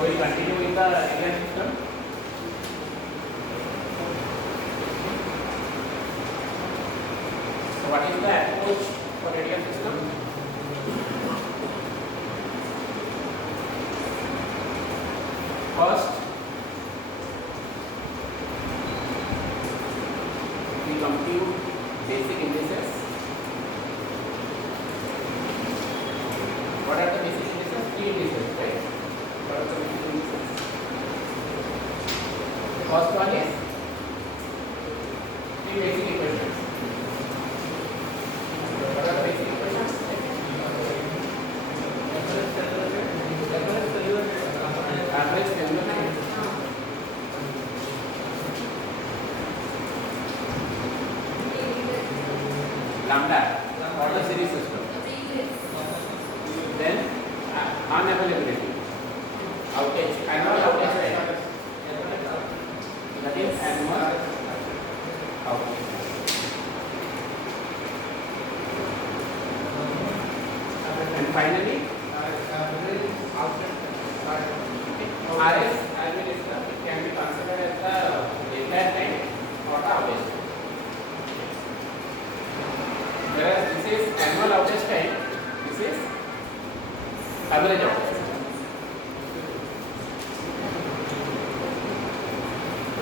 So we continue with the radial system. So what is the approach for radial system? First, we compute basic indices. What are the basic indices? Three indices, right? What are the basic indices? First one is three basic equations. What are the basic equations? Average development. Lambda for the series system. Then unavailability, outage, annual outage time. That is annual outage. And finally, RS, as we discussed, it can be considered as the daytime time or the outage. Whereas this is annual outage time, this is average outage.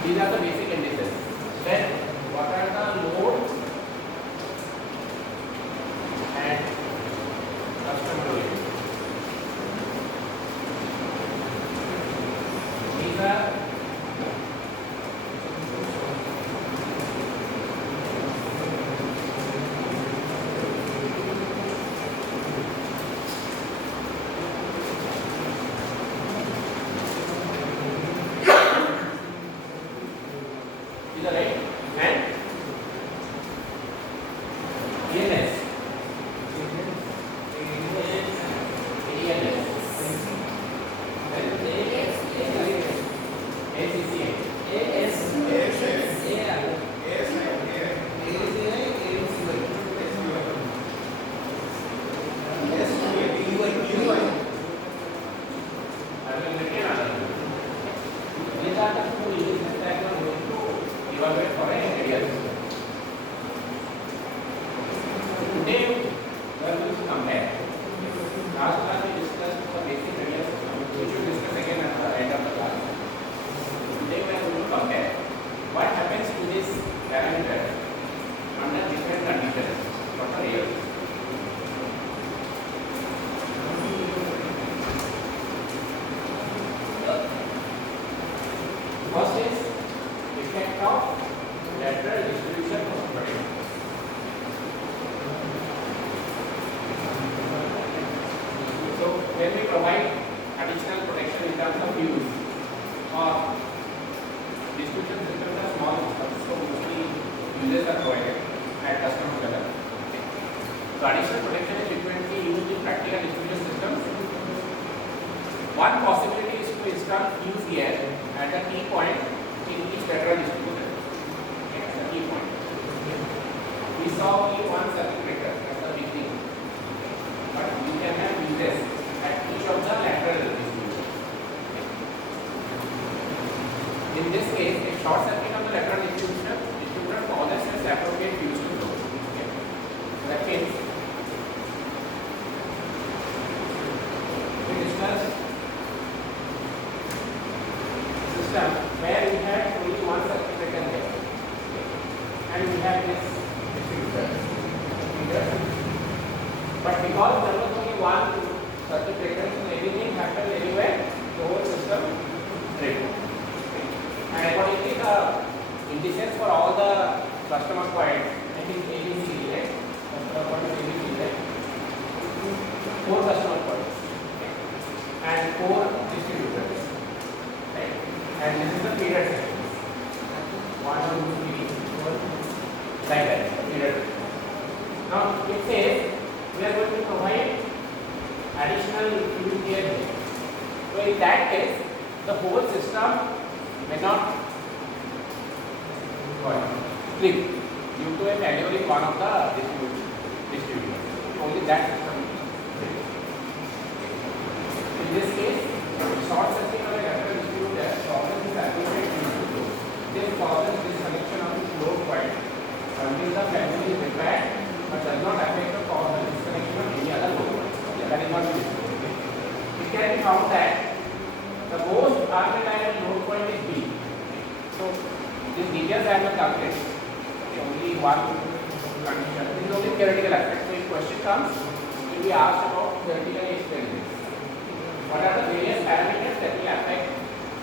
These are the basic indices. Then what are the load and customer load? These are right and ENS. Evaluate for a radial system. Today we are going to compare. Last class we discussed the basic radial system, which we will discuss again at the end of the class. Today we are going to compare what happens to this parameter under different conditions for the radial system. First is effect of lateral distribution of protection. So when we provide additional protection in terms of use or distribution systems are small systems, so mostly uses are provided at customer level. So additional protection is frequently used in practical distribution systems. One possibility is to install fuse gear at a key point in each lateral distributor. That's the key point. We saw only one circuit breaker at the beginning, but we can have fuses at each of the lateral distributors. In this case, a short circuit of the lateral distributor possesses appropriate fuse to load. That means we discussed system where we had only one circuit breaker there, and we have this distributor. But because there was only one circuit breaker, so everything happened anywhere, the whole system tripped. And accordingly, the indices for all the customer points, I think ABC, right? Customer point is ABC, right? 4 customer points and 4 distributors, right? And this is the feeder section. 1, 2, 3, 4, like that, feeder. Now it says we are going to provide additional fuse gear here. So in that case, the whole system may not click due to a failure in one of the distributors. Only that system will click. In this case, short circuit of a does not affect the cause of disconnection of any other load points. Okay, that is what we discussed. It can be found that the most unreliable load point is B. So these details I will calculate. Okay, only one condition. This is only theoretical aspect. So if question comes, you will be asked about theoretically explain this. What are the various parameters that will affect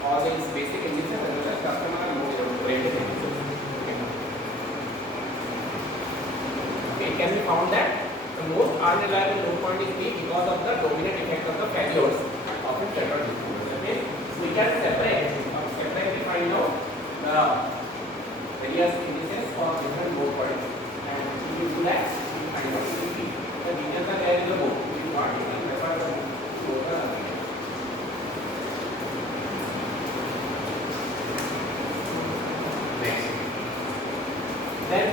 all these basic indices as well as customer and load oriented indices? Okay, it can be found that the most unreliable load point is B because of the dominant effect of the failures of the threshold distribution. Okay, we can separately find out the various indices for different load points, and if you do that, you find out the details are there in the book. If you want, you can refer the book. Next, then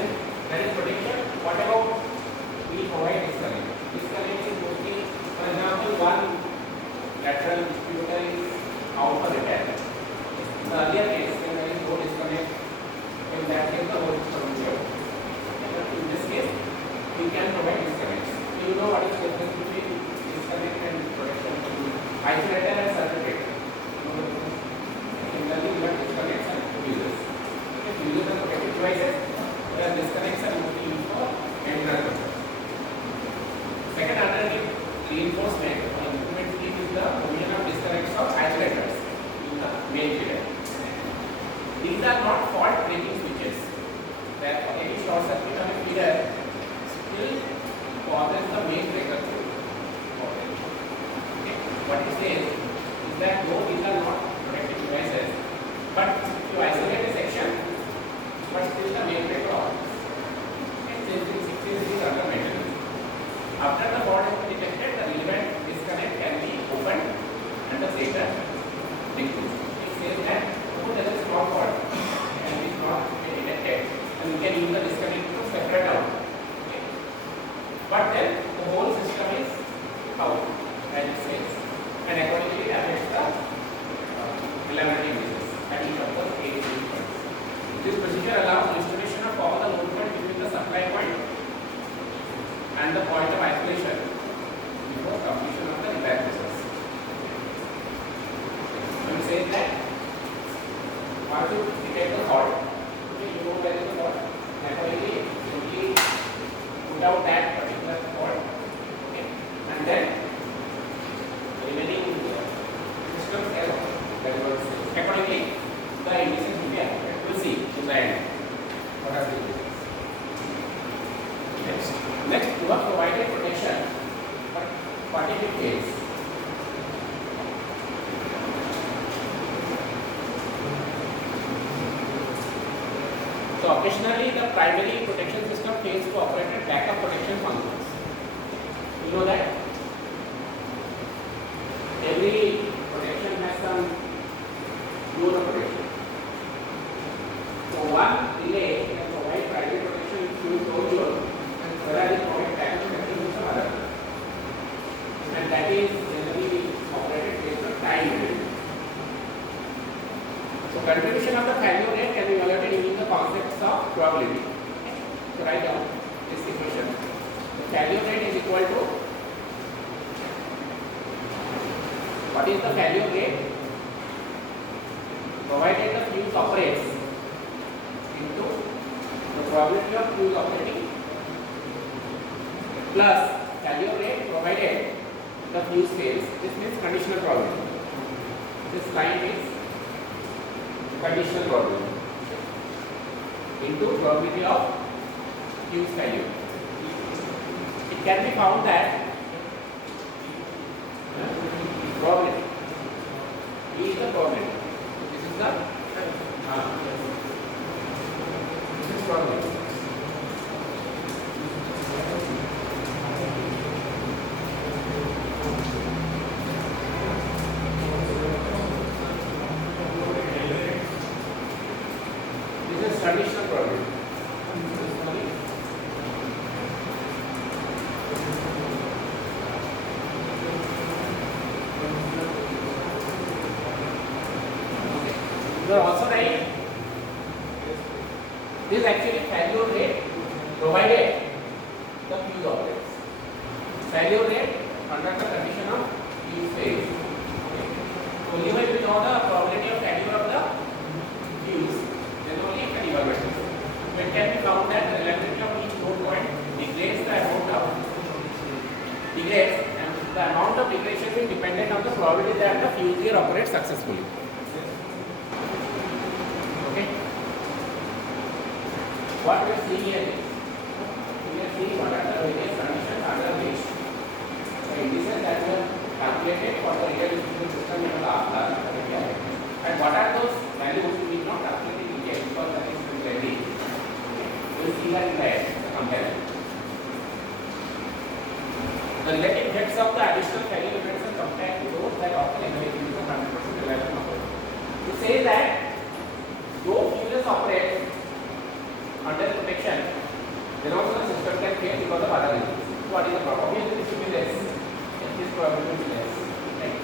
there is protection. What about we provide disconnect? Disconnect is mostly, for example, one lateral distributor is out for repair. In the earlier case, when there is no disconnect, in that case the whole system will be out. In this case, we can provide disconnects. You know what is the difference between disconnect and protection? Isolator and circuit. Similarly, we have disconnects and fuses. Fuses are protective devices, whereas disconnects are mostly used for internal purposes. Second alternative reinforcement or improvement scheme is the provision of disconnects of isolators in the main feeder. These are not fault breaking switches. Therefore, any short circuit on a feeder still causes the main breaker to fault. Okay. What it says is that though these are not protective devices, but if you isolate a section, but still the main breaker operates. Since it is under maintenance. After the fault has been detected, the relevant disconnect can be opened and the breaker decreased. It says that there is a strong fault and it is not detected, and we can use the disconnect to separate out. Okay. But then the whole system is out, as it says, and accordingly it affects the reliability indices at each of the eight points. This procedure allows restoration of all the load points between the supply point and the point of isolation before completion of the repair process. When we say that once you detect the fault, okay, you know where is the fault, accordingly simply put out that particular fault, okay, and then the remaining systems error, that is what it says. Accordingly, the indices will be applied. We'll see in the end what are the indices. Next, you have provided protection for particle phase. So occasionally the primary protection system fails to operate at backup protection functions. You know that every protection has some load of protection. So one relay can provide primary protection if you don't load, and whereas it provides backup protection with some other. And that is generally operated based on time delay. So contribution of the failure rate can be evaluated using the concepts of probability. So write down this equation. The failure rate is equal to, what is the failure rate provided the fuse operates into the probability of fuse operating plus failure rate provided the fuse fails. This means conditional probability. This line is conditional probability into probability of fuse failure. It can be found that probability E is the probability. This is the this is probability. This is conditional probability. You are also right. This is actually failure rate provided the degradation is dependent on the probability that the fuse gear operates successfully. Okay. What we are seeing here is, we are seeing what are the various conditions under which the indices that we have calculated for the radial distribution system in the last class, and what are those values we did not calculate in detail because that is very. We will see that in the comparison. The relative effects of the additional failure events are compared to those that often exhibit in the 100% reliable approach. To say that though fuses operate under protection, then also the system can fail because of other reasons. What is the probability? This will be less. This probability will be less. Right?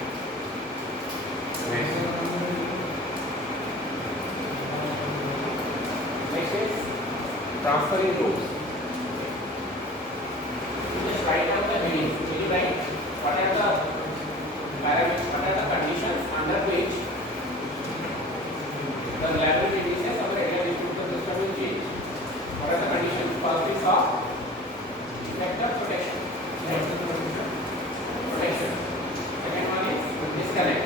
Next is transferring rules. Just write down the headings. Will you write what are the parameters, what are the conditions under which the reliability indices of the radial distribution system will change? What are the conditions? First is of effect of protection. Protection. Second one is disconnect.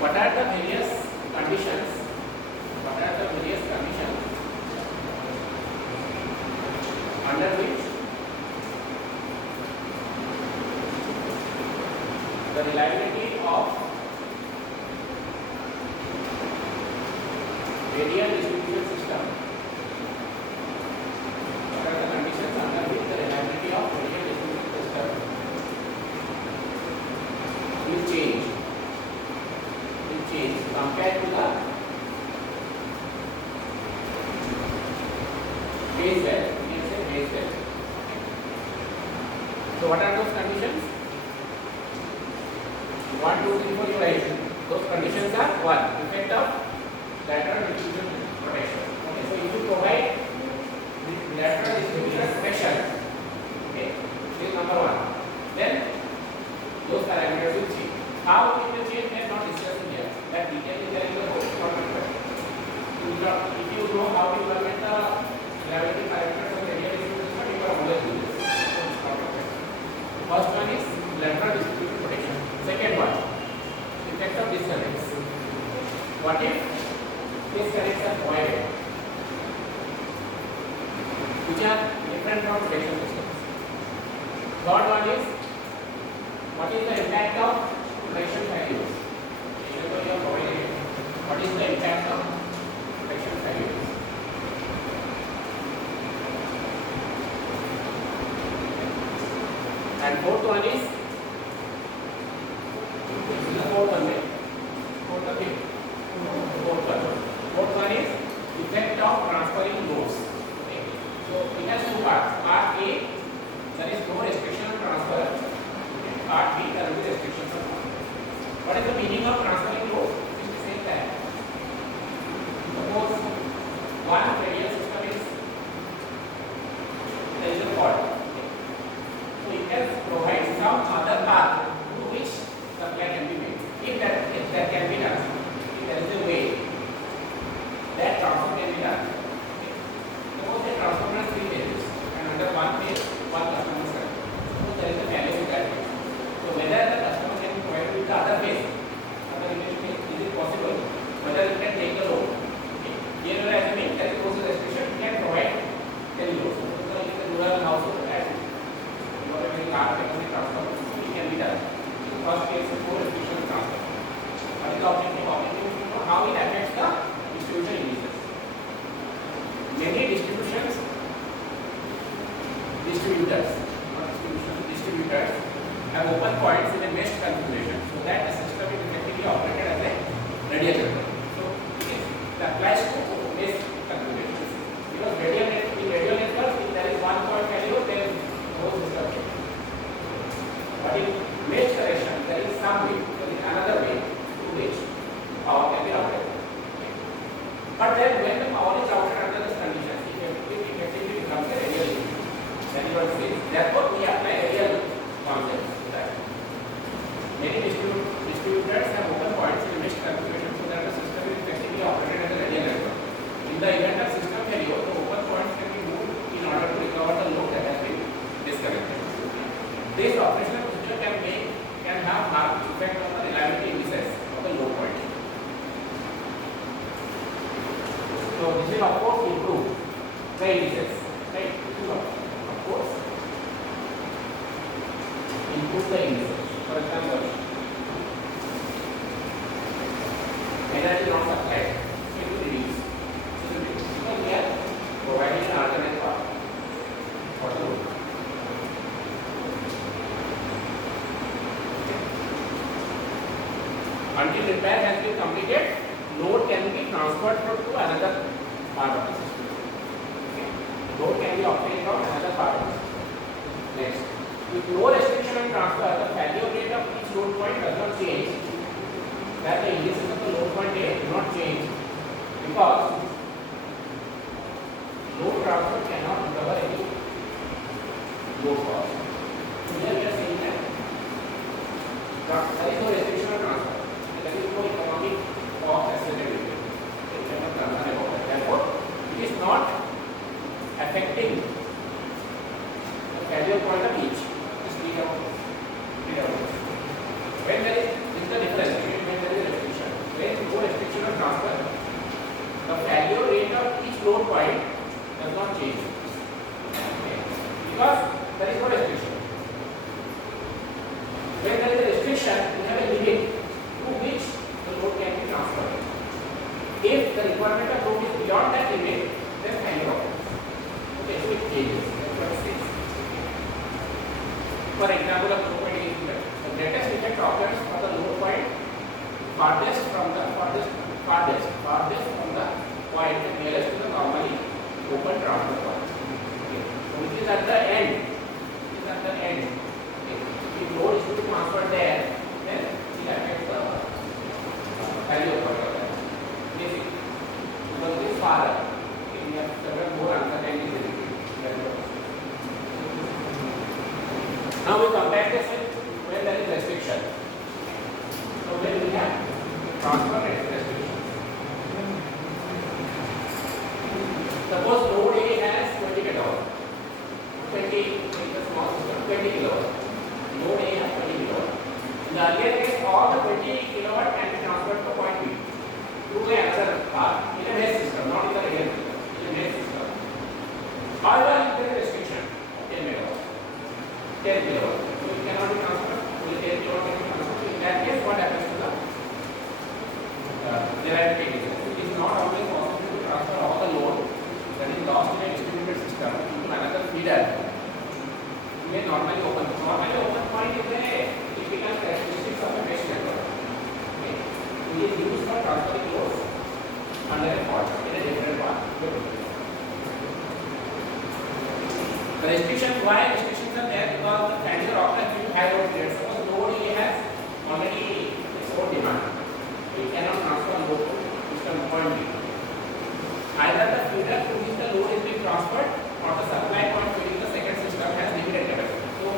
What are the various conditions? What are the various conditions under which the reliability of radial distribution system, what are the conditions under which the reliability of radial distribution system will change compared to the base value. We can say base value. So what are those conditions? 1, 2, 3, 4, you write. Those conditions are 1. Effect of lateral distribution protection. Okay, so if you provide lateral distribution protection, okay, this is number 1. Then those parameters will change. How it will change, we are not discussing here. That detail is there in the course. If you know how to implement the gravity parameters of the radial distribution system, you are always do this. First one is lateral distribution protection. Second one, effect of disconnects. What if disconnects are voided, which are different from protection systems? Third one is, what is the impact of protection failures? Even though you are providing it, what is the impact of protection failures? And fourth one is, this is the fourth one, right? Fourth one is effect of transferring loads. Okay. So it has two parts. Part A, there is no restriction on transfer. Okay. Part B, there will be restrictions on transfer. What is the meaning of transferring loads? It is the same time. Suppose one radial system is, there is a fault. So it can provide some other path through which supply can be made. If that can be done, if there is a way that transfer can be done. Suppose the transformer has 3 phases and under one phase, one customer is correct. Suppose there is a failure in that phase. So whether the customer can be provided with the other phase, is it possible? Whether it can take the load. Okay. Here we are assuming that is also restriction, it can provide any load. So it is a rural household and you are a very large capacity transformer, so it can be done. So first case is no restriction of transfer. What is the objective? Objective is to know how it affects the distribution indices. Many distributors have open points in a meshed configuration so that the system is effectively operated as a radial network. So it applies to meshed configurations. Because in radial networks, if there is one point failure, then no system fails. But in mesh connection, there is some way, there is another way through which power can be routed. But then when the power is routed under these conditions, it effectively becomes a radial unit. That is what it says. Therefore, we apply radial concepts to that. Many distributors have open points in a meshed configuration so that the system is effectively operated as a radial network. In the event of system failure, the open points can be moved in order to recover the load that has been disconnected. This this operational procedure can have marked effect on the reliability indices of the load point. So this will of course improve the indices, right? This will of course improve the indices. For example, energy not supplied, it will reduce. Because we are providing an alternate path for the load. Until repair has been completed, load can be transferred to another part of the system. Okay. Load can be obtained from another part of the system. Next, with no restriction on transfer, the failure rate of each load point does not change. That the indices of the load point A do not change because load transfer cannot recover any load cost. So here we are saying that there is no restriction on transfer. There is no economic cost associated with it. It cannot transfer about that. Therefore, it is not affecting the failure point of each. Just read out. When there is the difference between when there is restriction. When no restriction on transfer, the failure rate of each load point does not change. Okay. Because there is no restriction. When there is a restriction, we have a limit to which the load can be transferred. If the requirement of load is beyond that limit, then failure occurs. Okay, so it changes. That's what it says. For example, of load point is given. The greatest effect occurs for the load point farthest from the point nearest to the normally open transfer point. Okay. So it is at the end. It is at the end. Okay. If load is to be transferred there, then it affects the value of power. Basic. Because it is far up. Okay. We have several more uncertainties in it. Now we compare this with when there is restriction. So when we have transfer restrictions. Suppose load A has 20 kilowatt. 20 is a small system, 20 kilowatt. Load A has 20 kilowatt. In the earlier case, all the 20 kilowatt can be transferred to point B through another path in a mesh system, not in the radial system. In a mesh system. However, if there is restriction of 10 megawatt, 10 kilowatt, so it cannot be transferred. Only 10 kilowatt can be transferred. In that case, what happens to the reliability indices? It is not always possible to transfer all the load that is lost in a distributed system into another feeder. We may normally open. Normally open point is a typical characteristics of a mesh network. Okay. It is used for transferring loads under a fault in a different path. The restrictions, why restrictions are there? Because the failure often due to high load periods. Suppose load A has already its own demand. It cannot transfer load to system point B. Either the feeder to which the load is being transferred or the supply point within the second system has limited capacity. So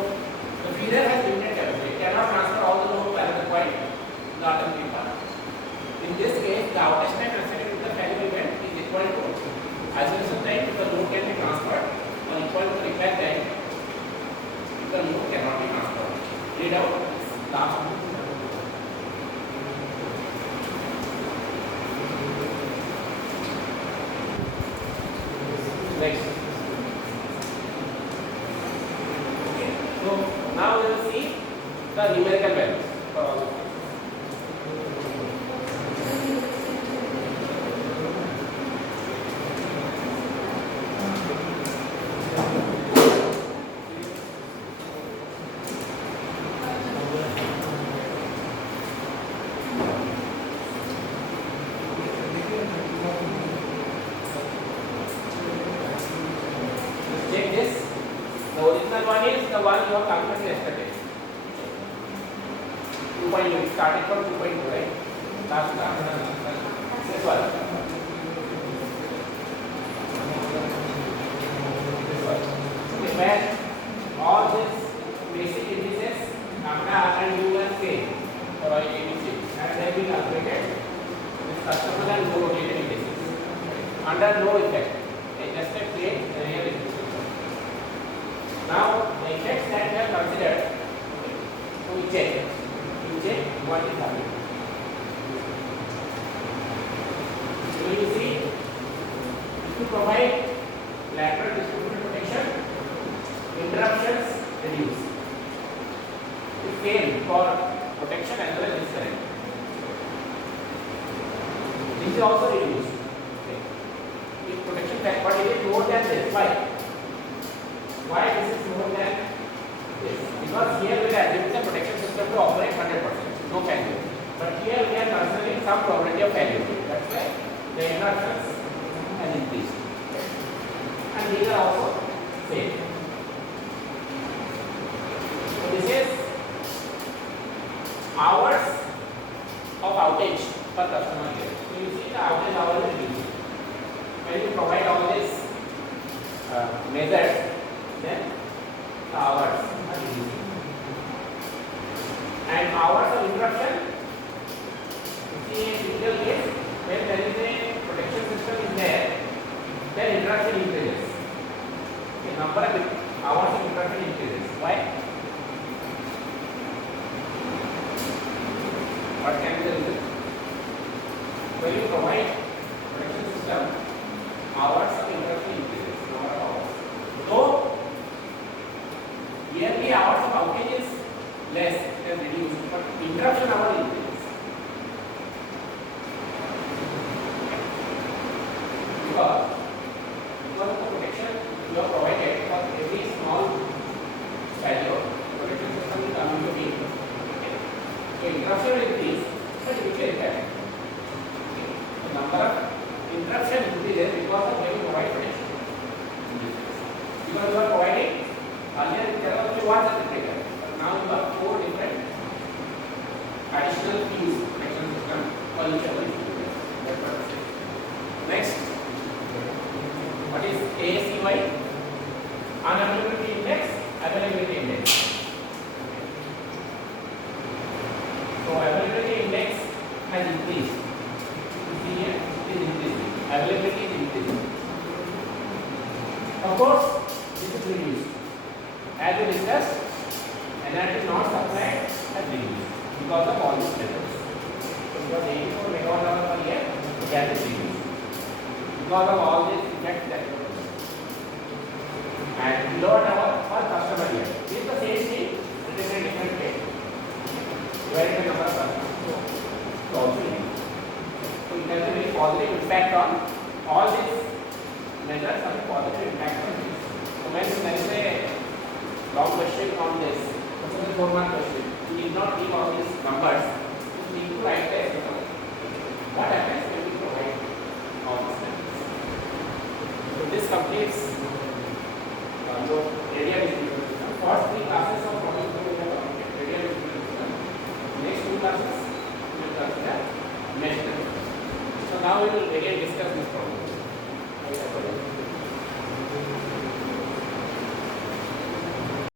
the feeder has limited capacity. It cannot transfer all the load to another point in the alternative path. In this case, the outage time associated with the failure event is equal to isolation time if the load can be transferred or equal to repair time if the load cannot be transferred. Read out this last one. Next. Okay. So now we will see the numerical values for all of this. Check this. The original one is the one you have calculated yesterday. 2.2, starting from 2.2, right? Last class. This one. This one. Okay, where all these basic indices, lambda, R and U are same for all ABC, and they have been calculated with customer and no rotated indices. Under no effect. Just a plain real indices. Now, the effects that we have considered what is happening. So you see, if you provide lateral distributed protection, interruptions reduce. It fail for protection as well as disconnect. This is also reduced. Okay. If protection factor, but it is more than this. Why? Why this is more than this? Because here we are assuming the protection system to operate 100%, no failure. But here we are considering some probability of failure. That's why the interruptions has increased. And these are also same. So this is hours of outage per customer here. So you see the outage hours reduced. When you provide all these methods, then the hours are reducing. And hours of interruption, you see a typical case when there is a protection system is there, then interruption increases. The number of hours of interruption increases. Why? What can be the reason? When you provide protection system, hours of interruption increases. Number of hours. So yearly hours of outage is less, it has reduced, but interruption hour increases. Because of the protection you have provided for every small failure, protection system will come into being. So interruption will increase, but it will impact. The number of interruption increases because of when you provide protection. Because you are providing, earlier there was only one circuit breaker, but now you have 4 different additional fuse protection system for each of these. That's what it says. Next, what is ASEY? Unavailability index, availability index. So availability index has increased. You see here, it is increasing. Availability is increasing. Of course, this is reduced. As we discussed, energy not supplied has reduced because of all these methods. So it was 84 megawatt hour per year, gas is reduced because of all these effects that were used. And kilowatt hour per customer year. This is the same thing, it is a different way. Divided by number of customers. So also reduce. So it has a very positive impact on all these measures, have a positive impact on this. So when there is a long question on this, this is a 4-mark question. You need not give all these numbers. You need to write the estimate. What happens when we provide all these numbers? So this completes your radial distribution system. First 3 classes of problem we have completed radial distribution system. Next 2 classes we will consider mesh. So now we will again discuss this problem.